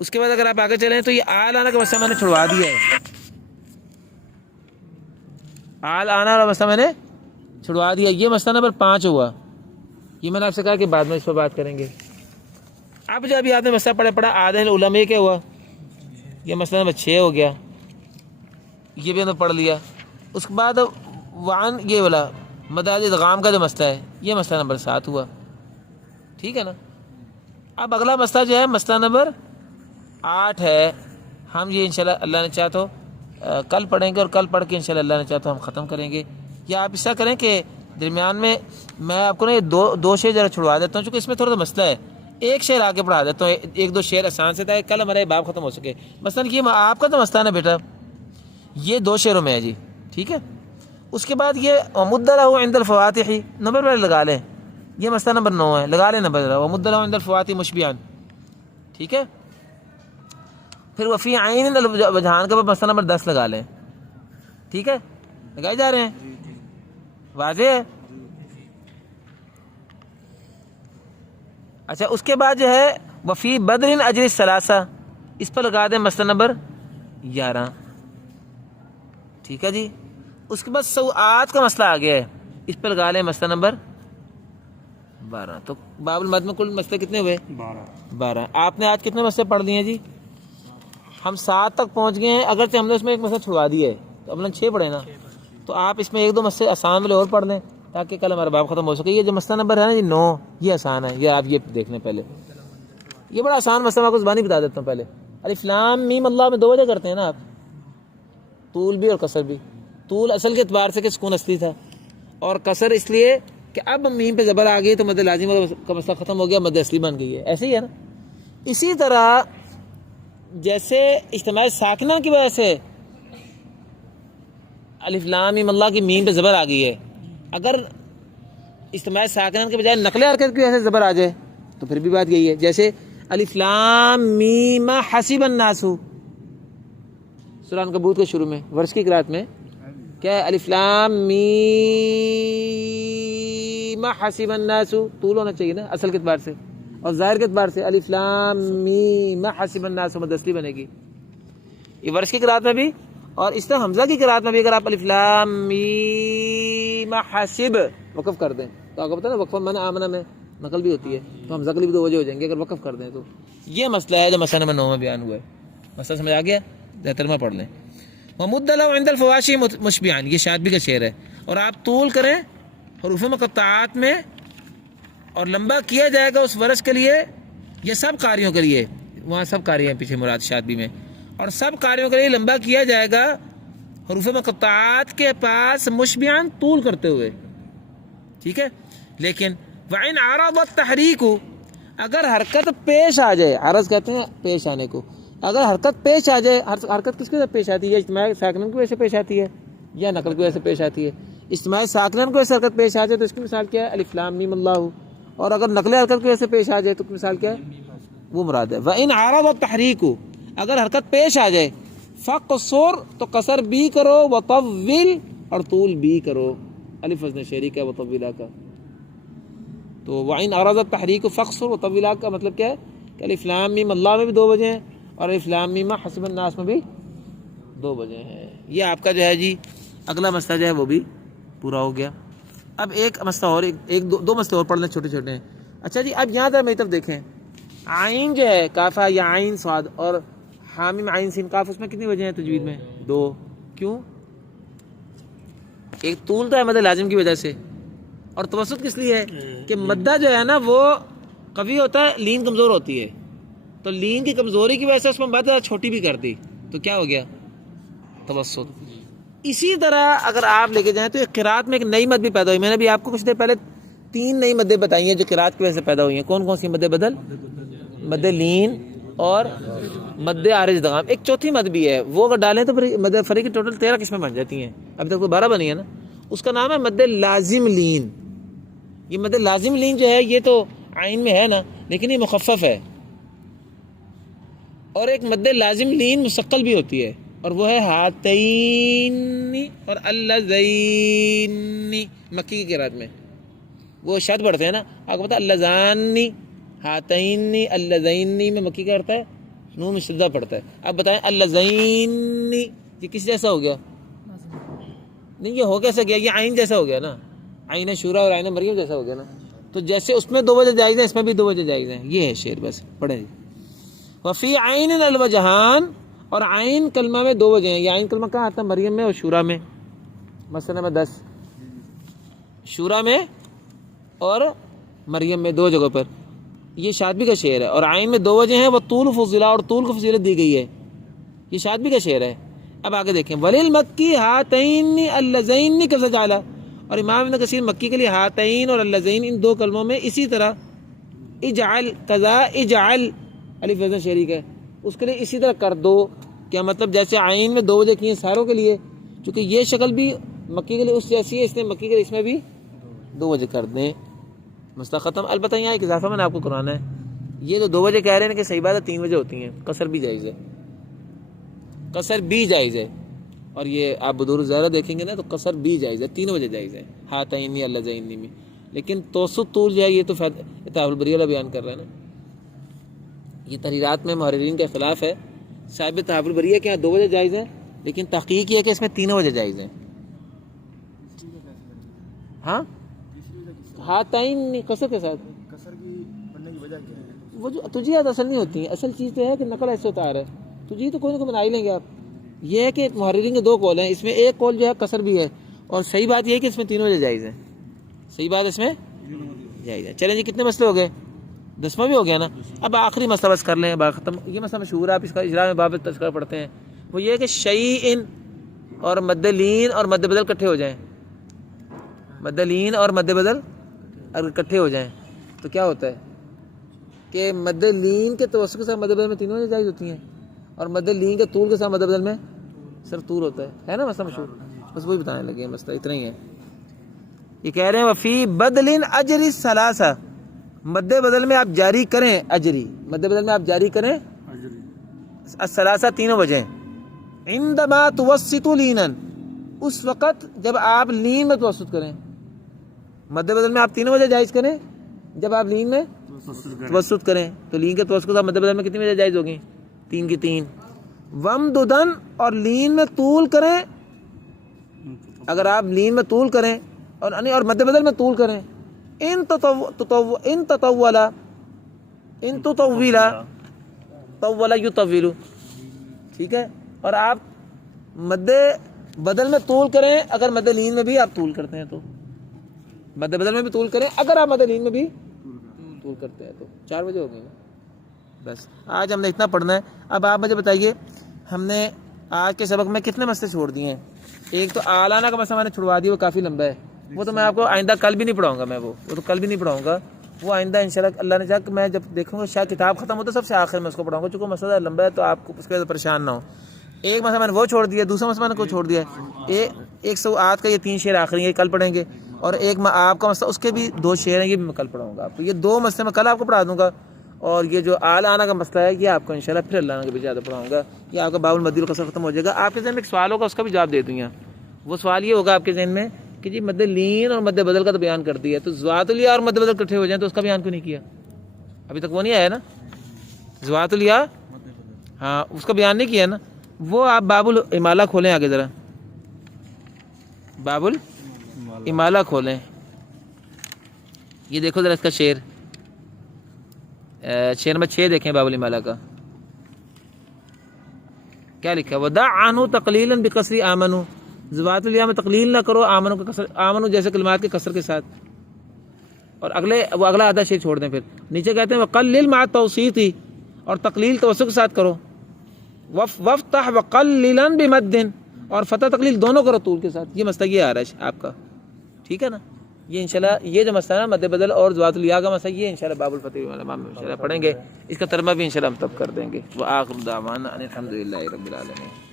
اس کے بعد اگر آپ آگے چلیں تو یہ آل آنا کا مسئلہ میں نے چھڑوا دیا ہے. آل آنا والا مسئلہ میں نے چھڑوا دیا. یہ مسئلہ نمبر 5 ہوا. یہ میں نے آپ سے کہا کہ بعد میں اس پر بات کریں گے. اب جو ابھی آپ نے مسئلہ پڑھا آدھے العلماء، یہ کیا ہوا؟ یہ مسئلہ نمبر 6 ہو گیا. یہ بھی ہم نے پڑھ لیا. اس کے بعد وعن یہ والا مدارج ادغام کا جو مسئلہ ہے، یہ مسئلہ نمبر 7 ہوا، ٹھیک ہے نا. اب اگلا مسئلہ جو ہے مسئلہ نمبر 8 ہے. ہم یہ انشاءاللہ اللہ نے چاہا تو کل پڑھیں گے، اور کل پڑھ کے انشاءاللہ اللہ نے چاہا تو ہم ختم کریں گے. یا آپ ایسا کریں کہ درمیان میں میں آپ کو نا یہ دو شعر ذرا چھڑوا دیتا ہوں، چونکہ اس میں تھوڑا سا مسئلہ ہے. ایک شعر آگے پڑھا دیتا ہوں، 1-2 شعر آسان سے تھا، کل ہمارا یہ باب ختم ہو سکے. مثلا یہ آپ کا تو مسئلہ نا بیٹا، یہ 2 شعروں میں ہے جی، ٹھیک ہے. اس کے بعد یہ ومد لہ عند الفواتح، نمبر والے لگا لیں، یہ مسئلہ نمبر 9 ہے، لگا لیں نمبر. ومد لہ عند الفواتح مشبعا، ٹھیک ہے. پھر وفی عین الوجہان کا مسئلہ نمبر 10 لگا لیں، ٹھیک ہے. لگائے جا رہے ہیں، واضح ہے. اچھا اس کے بعد جو ہے وفی بدر اجر الثلاثہ، اس پر لگا دیں مسئلہ نمبر 11، ٹھیک ہے جی. اس کے بعد سوآت کا مسئلہ آ گیا ہے، اس پر لگا لیں مسئلہ نمبر 12. تو باب المد میں کل مسئلے کتنے ہوئے؟ 12. آپ نے آج کتنے مسئلے پڑھ لیے ہیں جی؟ ہم 7 تک پہنچ گئے ہیں. اگرچہ ہم نے اس میں ایک مسئلہ چھڑوا دیا ہے تو ہم نے 6 پڑھے نا، تو آپ اس میں 1-2 مسئلے آسان والے اور پڑھ لیں تاکہ کل ہمارا باب ختم ہو سکے. یہ جو مسئلہ نمبر ہے نا جی 9، یہ آسان ہے. یہ آپ یہ دیکھ لیں پہلے، یہ بڑا آسان مسئلہ، میں آپ کو زبانی بتا دیتا ہوں. پہلے الف لام میم اللہ میں 2 وجہ کرتے ہیں نا آپ، طول بھی اور قصر بھی. طول اصل کے اعتبار سے کہ سکون اصلی تھا، اور قصر اس لیے کہ اب میم پہ زبر آ گئی تو مد لازم کا مسئلہ ختم ہو گیا، مد اصلی بن گئی ہے. ایسے ہی ہے نا. اسی طرح جیسے اجتماع ساکنہ کی وجہ سے الف لام میم اللہ کی میم پہ زبر آ گئی ہے، اگر اجتماع ساکنہ کے بجائے نقل حرکت کی وجہ سے زبر آ جائے تو پھر بھی بات یہی ہے. جیسے الف لام میم حسب الناس، سورہ عنکبوت کے شروع میں ورش کی قرات میں کیا ہے؟ الف لام میم حسب الناس، طول ہونا چاہیے نا اصل کے اعتبار سے، اور ظاہر کے اعتبار سے الف لام میم حسب الناس مد اصلی بنے گی. یہ ورش کی قرات میں بھی، اور اس طرح حمزہ کی قرات میں بھی اگر آپ الف لام میم حسب وقف کر دیں تو آپ کو پتہ ہے نا وقف من آمنہ میں نقل بھی ہوتی ہے، تو حمزہ کے لیے بھی 2 وجہ ہو جائیں گے اگر وقف کر دیں تو. یہ مسئلہ ہے جو مسئلہ نمبر 9 میں بیان ہوا ہے. مسئلہ سمجھ آ گیا؟ ترجمہ پڑھ لیں. ومد لہ عند الفواشی مشبعا، یہ شاطبی کا شعر ہے. اور آپ طول کریں حروف مقطعات میں، اور لمبا کیا جائے گا اس ورش کے لیے، یہ سب قاریوں کے لیے، وہاں سب قاری ہیں پیچھے مراد شاطبی میں، اور سب قاریوں کے لیے لمبا کیا جائے گا حروف مقطعات کے پاس مشبعاً طول کرتے ہوئے، ٹھیک ہے. لیکن وَإِنْ عَرَضَ التَّحْرِيكُ، اگر حرکت پیش آ جائے، عرض کہتے ہیں پیش آنے کو، اگر حرکت پیش آ جائے، حرکت کس کے ساتھ پیش آتی ہے؟ اجتماع ساکنین کی وجہ سے پیش آتی ہے یا نقل کی وجہ سے پیش آتی ہے؟ اجتماع ساکنین کی وجہ سے حرکت پیش آ جائے تو اس کی مثال کیا ہے؟ الف لام میم اللہ. اور اگر نقل حرکت کی وجہ سے پیش آ جائے تو مثال کیا ہے؟ وہ مراد ہے. وَإِنْ عَرَضَ التَّحْرِيكُ، اگر حرکت پیش آ جائے، فَقْصُرْ تو قصر بھی کرو، وَطَوِّلْ اور طول بھی کرو. الف وزن شعری کا، وطولا کا. تو وَإِنْ عَرَضَ التَّحْرِيكُ فَقْصُرْ وَطَوِّلَا کا مطلب کیا ہے کہ الف لام میم اللہ میں بھی 2 وجہ ہیں اور الف لام میم حسب الناس میں بھی 2 وجہ ہیں. یہ آپ کا جو ہے جی اگلا مسئلہ جو ہے وہ بھی پورا ہو گیا. اب ایک مسئلہ اور، دو مسئلے اور پڑھ لیں، چھوٹے چھوٹے ہیں. اچھا جی اب یہاں تک میری طرف دیکھیں، عین جو ہے کافہ یا عین صاد اور حامیم عین سین قاف، اس میں کتنی وجہ ہیں تجوید میں؟ 2. کیوں؟ ایک طول تو ہے مد لازم کی وجہ سے، اور توسط کس لیے ہے کہ مدہ جو ہے نا وہ قوی ہوتا ہے، لین کمزور ہوتی ہے، تو لین کی کمزوری کی وجہ سے اس میں مد چھوٹی بھی کر دی تو کیا ہو گیا؟ توسط. اسی طرح اگر آپ لے کے جائیں تو قرات میں ایک نئی مد بھی پیدا ہوئی. میں نے بھی آپ کو کچھ دیر پہلے 3 نئی مدیں بتائی ہیں جو قرات کی وجہ سے پیدا ہوئی ہیں. کون کون سی مد بدل؟ مد لین اور مد عارض ادغام. ایک چوتھی مد بھی ہے، وہ اگر ڈالیں تو پھر مد فرعی کی ٹوٹل 13 قسمیں بن جاتی ہیں. ابھی تک تو 12 بنی ہے نا. اس کا نام ہے مد لازم لین. یہ مد لازم لین جو ہے یہ تو عین میں ہے نا، لیکن یہ مخفف ہے. اور ایک مد لازم لین مستقل بھی ہوتی ہے، اور وہ ہے ہاتین اور اللذین. مکی کی قرات میں وہ شد پڑھتے ہیں نا، آپ کو پتا اللذانی، ہاتین، اللذین میں مکی کا کرتا ہے نون میں شدہ پڑتا ہے. اب بتائیں اللذین یہ کس جیسا ہو گیا؟ نہیں یہ ہو کیسا گیا؟ یہ عین جیسا ہو گیا نا، عین شورا اور عین مریم جیسا ہو گیا نا. تو جیسے اس میں 2 وجہ جائز ہیں، اس میں بھی 2 وجہ جائز ہیں. یہ ہے شعر، بس پڑھیں. وفی عین الوجہان، اور عین کلمہ میں 2 وجہ ہیں. یہ عین کلمہ کہاں آتا ہے؟ مریم میں اور شورا میں. مثلا میں 10 شورا میں اور مریم میں 2 جگہوں پر. یہ شاطبی کا شعر ہے، اور عین میں 2 وجہ ہیں، وہ طول فضیلہ، اور طول کو فضیلت دی گئی ہے. یہ شاطبی کا شعر ہے. اب آگے دیکھیں، وللمکی ہاتین اللذین کیسا جعلا، اور امام ابن کثیر مکی کے لیے ہاتین اور اللذین ان 2 کلموں میں اسی طرح اجعل قضا اجعل الف وزن شعری کا ہے، اس کے لیے اسی طرح کر دو. کیا مطلب؟ جیسے عین میں 2 وجہ کی ہیں ساروں کے لیے، چونکہ یہ شکل بھی مکی کے لیے اس جیسی ہے، اس نے مکی کے لیے اس میں بھی 2 وجہ کر دیں. مسئلہ ختم. البتہ یہاں ایک اضافہ میں نے آپ کو کرانا ہے. یہ جو 2 وجہ کہہ رہے ہیں کہ صحیح بات ہے 3 وجہ ہوتی ہیں، قصر بھی جائز ہے، قصر بھی جائز ہے. اور یہ آپ بدور الزہرہ دیکھیں گے نا تو قصر بھی جائز ہے، 3 وجہ جائز ہے ہاتین اللذین میں. لیکن توسط طول جو ہے یہ تو تحفظ البریہ والا بیان کر رہا ہے نا. یہ تحریرات میں محررین کا اختلاف ہے. صاحب تحفظ البریہ کے یہاں 2 وجہ جائز ہے، لیکن تحقیق یہ ہے کہ اس میں 3 وجہ جائز ہیں. ہاں ہاتین قصر کے ساتھ قصر کی بننے کی وجہ کیا ہے؟ وہ جو تجھے اصل نہیں ہوتی ہیں، اصل چیز تو ہے کہ نقل ایسے اتار ہے. تجھے تو کوئی نہ کوئی بنا ہی لیں گے آپ. یہ ہے کہ محررین کے 2 قول ہیں، اس میں ایک قول جو ہے قصر بھی ہے، اور صحیح بات یہ ہے کہ اس میں 3 وجہ جائز ہیں. صحیح بات اس میں جائز ہے. چلیں جی کتنے مسئلے ہو گئے؟ 10واں بھی ہو گیا نا. اب آخری مسئلہ بس کر لیں، بات ختم. یہ مسئلہ مشہور ہے، آپ اس کا اجراء میں باب تذکرہ پڑھتے ہیں. وہ یہ ہے کہ شیئن اور مد لین اور مد بدل اکٹھے ہو جائیں. مد لین اور مد بدل اگر اکٹھے ہو جائیں تو کیا ہوتا ہے کہ مد لین کے توسط کے ساتھ مد بدل میں 3 وجہ جائز ہوتی ہیں، اور مد لین کے طول کے ساتھ مد بدل میں صرف طول ہوتا ہے نا. مسئلہ مشہور، بس وہی بتانے لگے ہیں. مسئلہ اتنا ہی ہے. یہ کہہ رہے ہیں وفی بدل اجر الثلاثہ، مد بدل میں آپ جاری کریں اجری، مد بدل میں آپ جاری کریں الثلاثہ 3 وجہ. عندما توسط لینا، اس وقت جب آپ لین میں توسط کریں. مد بدل میں آپ 3 وجہ جائز کریں جب آپ لین میں توسط کریں. تو لین کے توسط کے ساتھ مد بدل میں کتنی وجہ جائز ہوگی؟ 3 کی 3. ومددن، اور لین میں طول کریں. اگر آپ لین میں طول کریں اور مد بدل میں طول کریں. ان تطولا طولا یطول، ٹھیک ہے. اور آپ مد بدل میں طول کریں اگر مد لین میں بھی آپ طول کرتے ہیں تو. مد بدل میں بھی طول کریں اگر آپ مد لین میں بھی طول کرتے ہیں تو 4 وجہ ہو گئی نا. بس آج ہم نے اتنا پڑھنا ہے. اب آپ مجھے بتائیے ہم نے آج کے سبق میں کتنے مسئلے چھوڑ دیے ہیں؟ ایک تو آلانا کا مسئلہ میں نے چھڑوا دیا، وہ کافی لمبا ہے، وہ تو میں آپ کو آئندہ کل بھی نہیں پڑھاؤں گا، میں وہ تو کل بھی نہیں پڑھاؤں گا، وہ آئندہ انشاءاللہ اللہ نے چاہا کہ میں جب دیکھوں گا شاید کتاب ختم ہو تو سب سے آخر میں اس کو پڑھاؤں گا، چونکہ مسئلہ لمبا ہے تو آپ کو اس کے بعد پریشان نہ ہو۔ ایک مسئلہ میں نے وہ چھوڑ دیا، دوسرا مسئلہ میں نے کو چھوڑ دیا، 108 کا یہ 3 شعر آخری ہیں، یہ کل پڑھیں گے، اور ایک میں آپ کا مسئلہ اس کے بھی 2 شعر ہیں، یہ بھی میں کل پڑھاؤں گا آپ کو، یہ 2 مسئلے میں کل آپ کو پڑھا دوں گا، اور یہ جو آنا کا مسئلہ ہے یہ آپ کو انشاءاللہ پھر اللہ کے بھی زیادہ پڑھاؤں گا، یہ آپ کا باب المدی القصر ختم ہو جائے گا۔ آپ کے ذہن میں ایک سوال ہوگا، اس کا بھی جواب دے دوں گا، وہ سوال یہ ہوگا آپ کے ذہن میں کہ جی مد لین اور مد بدل کا تو بیان کر دیا، تو زوات الیا اور مد بدل اکٹھے ہو جائیں تو اس کا بیان کیوں نہیں کیا؟ ابھی تک وہ نہیں آیا نا، زوات الیا، ہاں اس کا بیان نہیں کیا نا، وہ آپ باب الامالہ کھولیں، آگے ذرا باب الامالہ کھولیں، یہ دیکھو ذرا اس کا شعر نمبر 6 دیکھیں باب الامالہ کا کیا لکھا ہے، ودع عنہ تقلیلا بکسر آمنو، زوات الیا میں تقلیل نہ کرو آمنو کا کسر، آمنو جیسے کلمات کے کسر کے ساتھ، اور اگلا آدھا شعر چھوڑ دیں، پھر نیچے کہتے ہیں وقلل مع التوسیط، اور تقلیل توسط کے ساتھ کرو، وفتح وقللا بمد، اور فتح تقلیل دونوں کرو طول کے ساتھ، یہ مسئلہ یہ آ رہا ہے آپ کا، ٹھیک ہے نا؟ یہ انشاءاللہ یہ جو مسئلہ ہے مد بدل اور زوات الیا کا مسئلہ، یہ انشاءاللہ باب الفتح والعلماء میں انشاءاللہ پڑھیں گے، اس کا ترجمہ بھی انشاءاللہ ہم تب کر دیں گے۔ وآخر دعوانا ان الحمد للہ رب العالمین۔